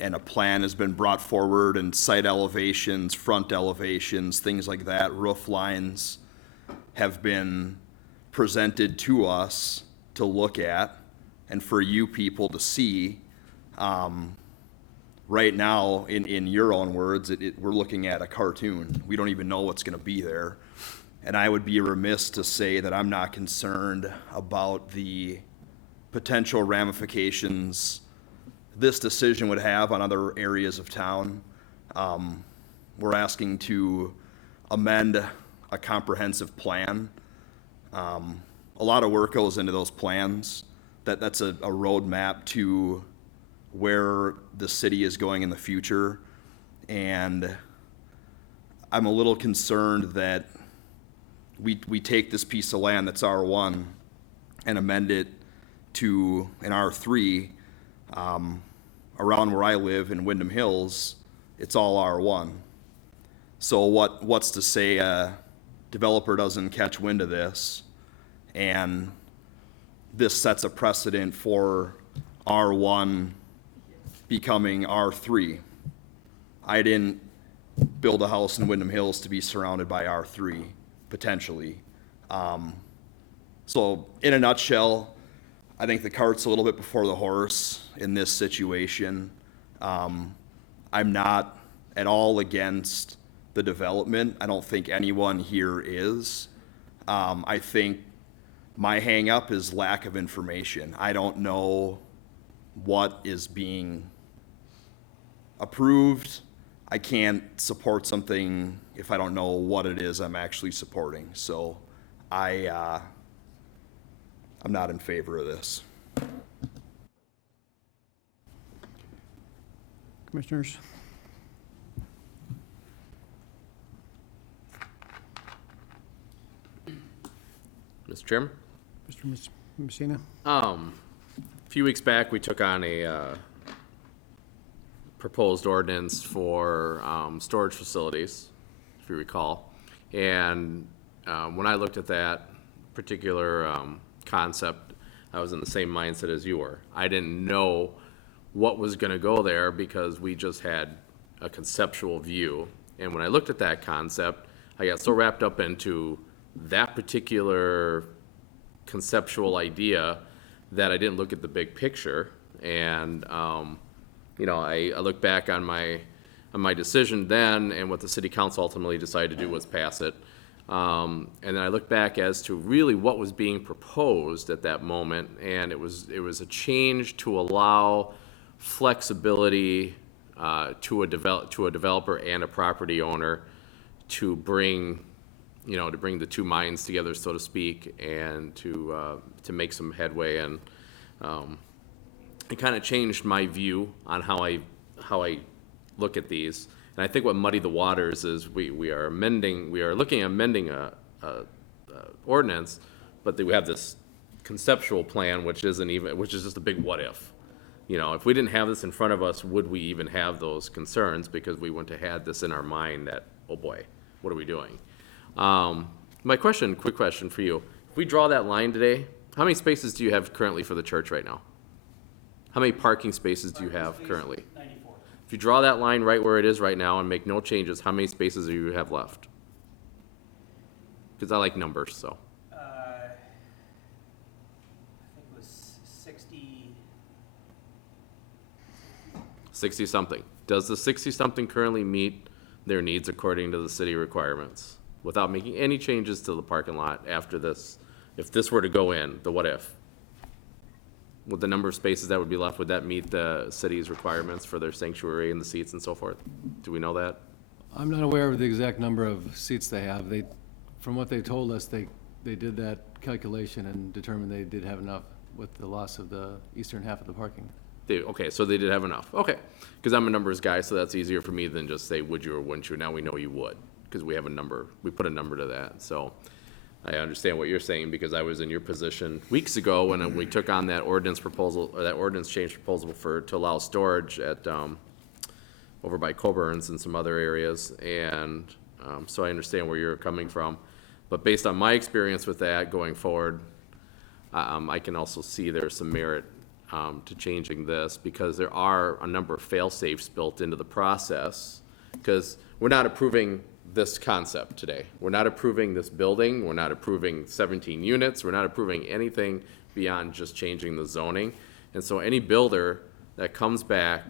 and a plan has been brought forward, and site elevations, front elevations, things like that, roof lines have been presented to us to look at and for you people to see. Right now, in your own words, we're looking at a cartoon. We don't even know what's gonna be there. And I would be remiss to say that I'm not concerned about the potential ramifications this decision would have on other areas of town. We're asking to amend a comprehensive plan. A lot of work goes into those plans. That's a roadmap to where the city is going in the future. And I'm a little concerned that we take this piece of land that's R1 and amend it to an R3. Around where I live in Wyndham Hills, it's all R1. So what's to say a developer doesn't catch wind of this, and this sets a precedent for R1 becoming R3. I didn't build a house in Wyndham Hills to be surrounded by R3, potentially. So in a nutshell, I think the cart's a little bit before the horse in this situation. I'm not at all against the development. I don't think anyone here is. I think my hang-up is lack of information. I don't know what is being approved. I can't support something if I don't know what it is I'm actually supporting. So I'm not in favor of this. Commissioners? Mr. Chairman? Mr. Messina? A few weeks back, we took on a proposed ordinance for storage facilities, if you recall. And when I looked at that particular concept, I was in the same mindset as you were. I didn't know what was going to go there because we just had a conceptual view. And when I looked at that concept, I got so wrapped up into that particular conceptual idea that I didn't look at the big picture. And you know, I look back on my decision then, and what the city council ultimately decided to do was pass it. And then I look back as to really what was being proposed at that moment, and it was a change to allow flexibility to a developer and a property owner to bring the two minds together, so to speak, and to make some headway. And it kind of changed my view on how I look at these. And I think what muddied the waters is we are looking at amending a ordinance, but we have this conceptual plan which is just a big what if. You know, if we didn't have this in front of us, would we even have those concerns? Because we wouldn't have had this in our mind that, oh boy, what are we doing? Quick question for you. If we draw that line today, how many spaces do you have currently for the church right now? How many parking spaces do you have currently? 94. If you draw that line right where it is right now and make no changes, how many spaces do you have left? Because I like numbers, so. I think it was 60. 60-something. Does the 60-something currently meet their needs according to the city requirements without making any changes to the parking lot after this? If this were to go in, the what if? With the number of spaces that would be left, would that meet the city's requirements for their sanctuary and the seats and so forth? Do we know that? I'm not aware of the exact number of seats they have. From what they told us, they did that calculation and determined they did have enough with the loss of the eastern half of the parking. Okay, so they did have enough, okay. Because I'm a numbers guy, so that's easier for me than just say, would you or wouldn't you? Now we know you would, because we have a number, we put a number to that, so. I understand what you're saying, because I was in your position weeks ago when we took on that ordinance proposal, or that ordinance change proposal to allow storage at, over by Coburn's and some other areas, and, so I understand where you're coming from. But based on my experience with that going forward, I can also see there's some merit, to changing this, because there are a number of fail-safes built into the process, because we're not approving this concept today. We're not approving this building, we're not approving 17 units, we're not approving anything beyond just changing the zoning. And so any builder that comes back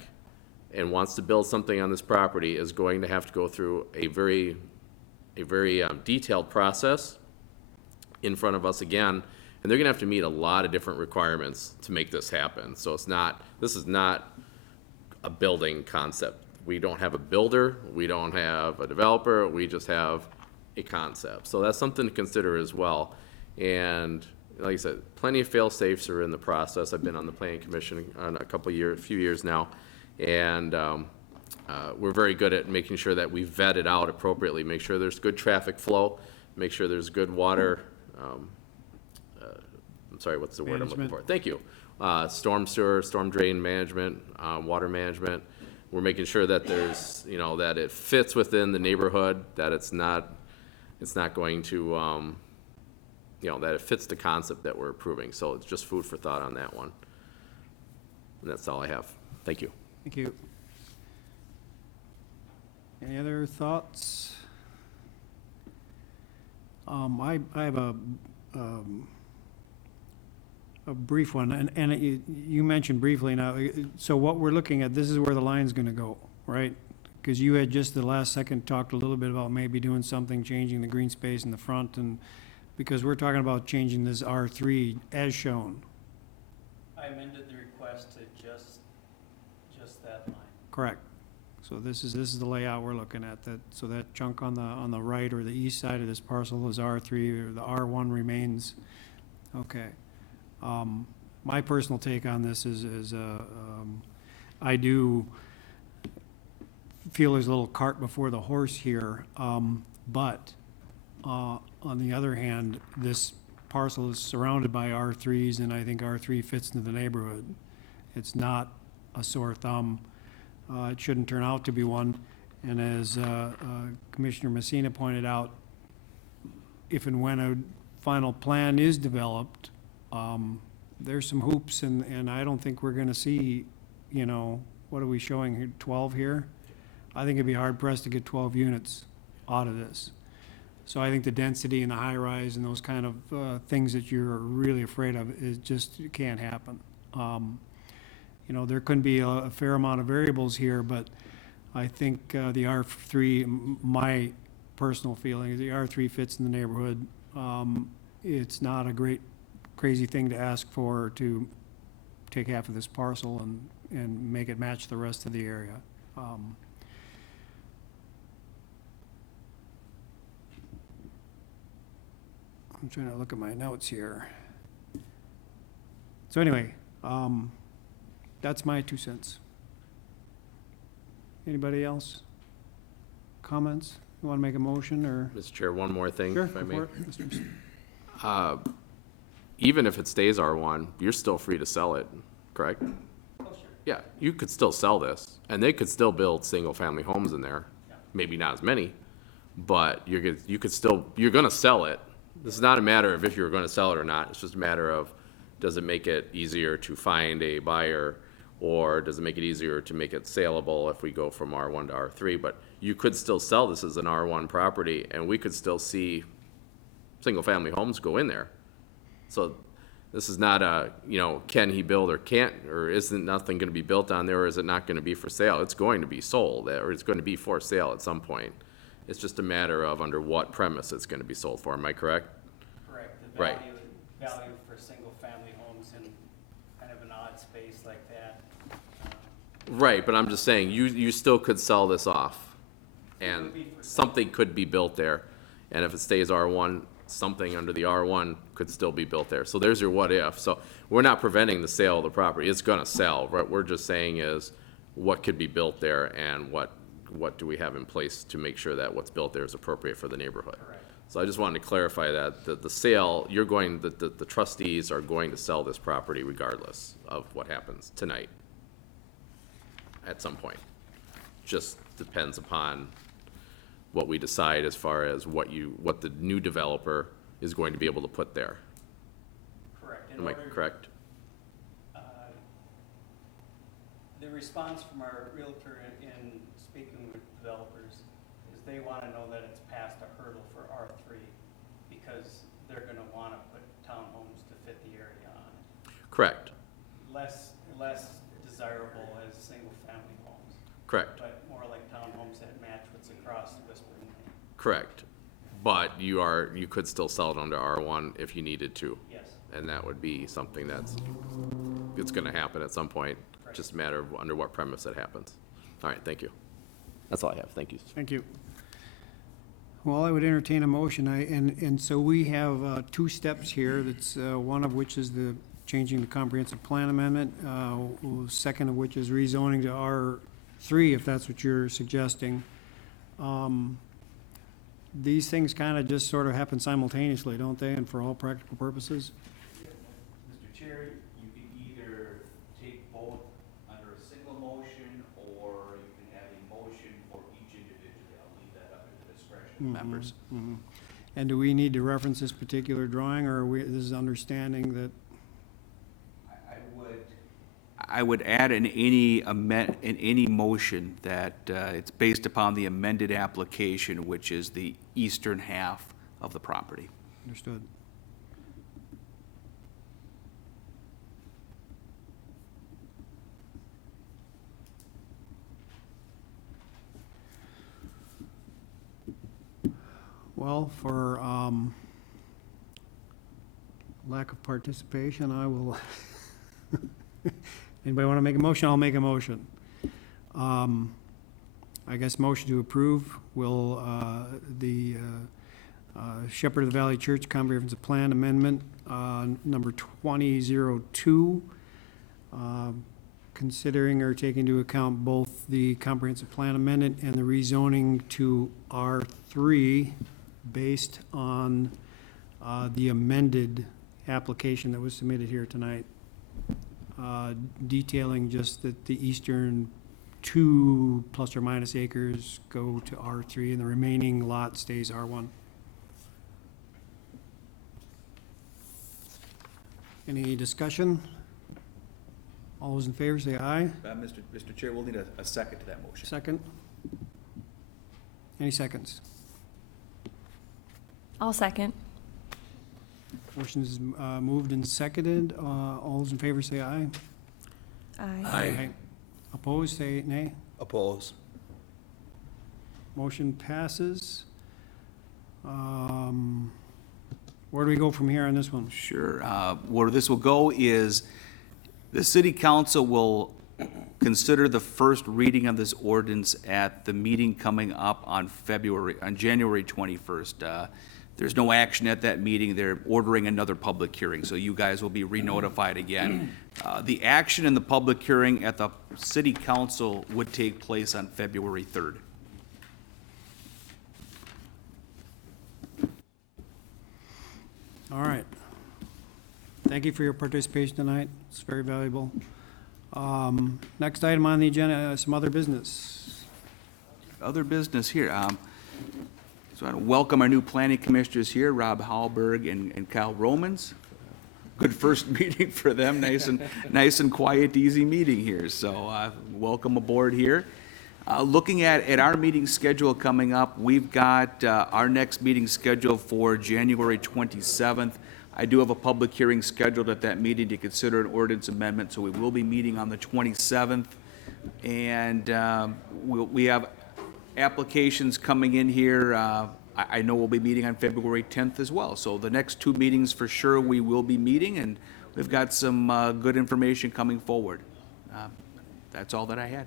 and wants to build something on this property is going to have to go through a very detailed process in front of us again, and they're gonna have to meet a lot of different requirements to make this happen. So this is not a building concept. We don't have a builder, we don't have a developer, we just have a concept. So that's something to consider as well. And like I said, plenty of fail-safes are in the process. I've been on the planning commission on a few years now. And we're very good at making sure that we vet it out appropriately, make sure there's good traffic flow, make sure there's good water, I'm sorry, what's the word I'm looking for? Thank you. Storm sewer, storm drain management, water management. We're making sure that there's, that it fits within the neighborhood, that it's not going to, that it fits the concept that we're approving. So it's just food for thought on that one. And that's all I have. Thank you. Thank you. Any other thoughts? I have a brief one, and you mentioned briefly now, so what we're looking at, this is where the line's gonna go, right? Because you had just the last second talked a little bit about maybe doing something, changing the green space in the front, and because we're talking about changing this R3 as shown. I amended the request to just that line. Correct. So this is the layout we're looking at, so that chunk on the right or the east side of this parcel is R3, or the R1 remains. Okay. My personal take on this is I do feel there's a little cart before the horse here, but on the other hand, this parcel is surrounded by R3s, and I think R3 fits into the neighborhood. It's not a sore thumb. It shouldn't turn out to be one. And as Commissioner Messina pointed out, if and when a final plan is developed, there's some hoops, and I don't think we're gonna see, what are we showing here, 12 here? I think it'd be hard pressed to get 12 units out of this. So I think the density and the high rise and those kind of things that you're really afraid of, it can't happen. There can be a fair amount of variables here, but I think the R3, my personal feeling is the R3 fits in the neighborhood. It's not a crazy thing to ask for, to take half of this parcel and make it match the rest of the area. I'm trying to look at my notes here. So anyway, that's my 2 cents. Anybody else? Comments? You want to make a motion, or? Mr. Chair, one more thing, Sure, if I go may. for it, Mr. Even if it stays R1, you're still free to sell it, correct? Oh, sure. Yeah, you could still sell this, and they could still build single-family homes in there. Maybe not as many, but you're gonna sell it. This is not a matter of if you're gonna sell it or not. It's just a matter of, does it make it easier to find a buyer, or does it make it easier to make it saleable if we go from R1 to R3? But you could still sell this as an R1 property, and we could still see single-family homes go in there. So this is not a, can he build or can't, or isn't nothing gonna be built on there, or is it not gonna be for sale? It's going to be sold, or it's going to be for sale at some point. It's just a matter of under what premise it's gonna be sold for, am I correct? Correct. The Right. value for single-family homes in kind of an odd space like that. Right, but I'm just saying, you still could sell this off, and something could be built there. And if it stays R1, something under the R1 could still be built there. So there's your what if. So we're not preventing the sale of the property. It's gonna sell. What we're just saying is what could be built there and what do we have in place to make sure that what's built there is appropriate for the neighborhood. So I just wanted to clarify that the sale, the trustees are going to sell this property regardless of what happens tonight at some point. Just depends upon what we decide as far as what the new developer is going to be able to put there. Correct. Am I correct? The response from our realtor in speaking with developers is they want to know that it's past a hurdle for R3 because they're going to want to put townhomes to fit the area on it. Correct, Less desirable as single-family homes, correct, but more like townhomes that match what's across Whispering Lane. correct. But you could still sell it under R1 if you needed to. Yes. And that would be something it's gonna happen at some point, just a matter of under what premise it happens. All right, thank you. That's all I have, thank you. Thank you. Well, I would entertain a motion, and so we have two steps here, that's one of which is the changing the comprehensive plan amendment, second of which is rezoning to R3, if that's what you're suggesting. These things kind of just sort of happen simultaneously, don't they, and for all practical purposes? Mr. Chair, you can either take both under a single motion, or you can have a motion for each individually. I'll leave that up to the discretion of members. Mhm. And do we need to reference this particular drawing, or this is understanding that? I would add in any motion that it's based upon the amended application, which is the eastern half of the property. Understood. Well, for lack of participation, I will, anybody want to make a motion? I'll make a motion. I guess motion to approve will, the Shepherd of the Valley Church Comprehensive Plan Amendment, number 2002, considering or taking into account both the comprehensive plan amendment and the rezoning to R3 based on the amended application that was submitted here tonight, detailing just that the eastern 2 plus or minus acres go to R3 and the remaining lot stays R1. Any discussion? All those in favor say aye. Mr. Chair, we'll need a second to that motion. Second? Any seconds? I'll second. Motion is moved and seconded. All those in favor say aye. Aye. Opposed, say nay. Oppose. Motion passes. Where do we go from here on this one? Sure. Where this will go is the city council will consider the first reading of this ordinance at the meeting coming up on January 21st. There's no action at that meeting. They're ordering another public hearing, so you guys will be re-notified again. The action in the public hearing at the city council would take place on February 3rd. All right. Thank you for your participation tonight. It's very valuable. Next item on the agenda, some other business. Other business here. So I want to welcome our new planning commissioners here, Rob Hallberg and Kyle Romans. Good first meeting for them, nice and quiet, easy meeting here. So welcome aboard here. Looking at our meeting schedule coming up, we've got our next meeting scheduled for January 27th. I do have a public hearing scheduled at that meeting to consider an ordinance amendment, so we will be meeting on the 27th. And we have applications coming in here. I know we'll be meeting on February 10th as well. So the next two meetings for sure we will be meeting, and we've got some good information coming forward. That's all that I had.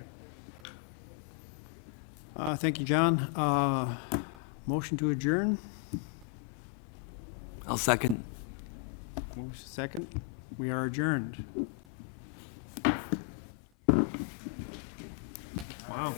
Thank you, John. Motion to adjourn? I'll second. Motion second. We are adjourned. Wow.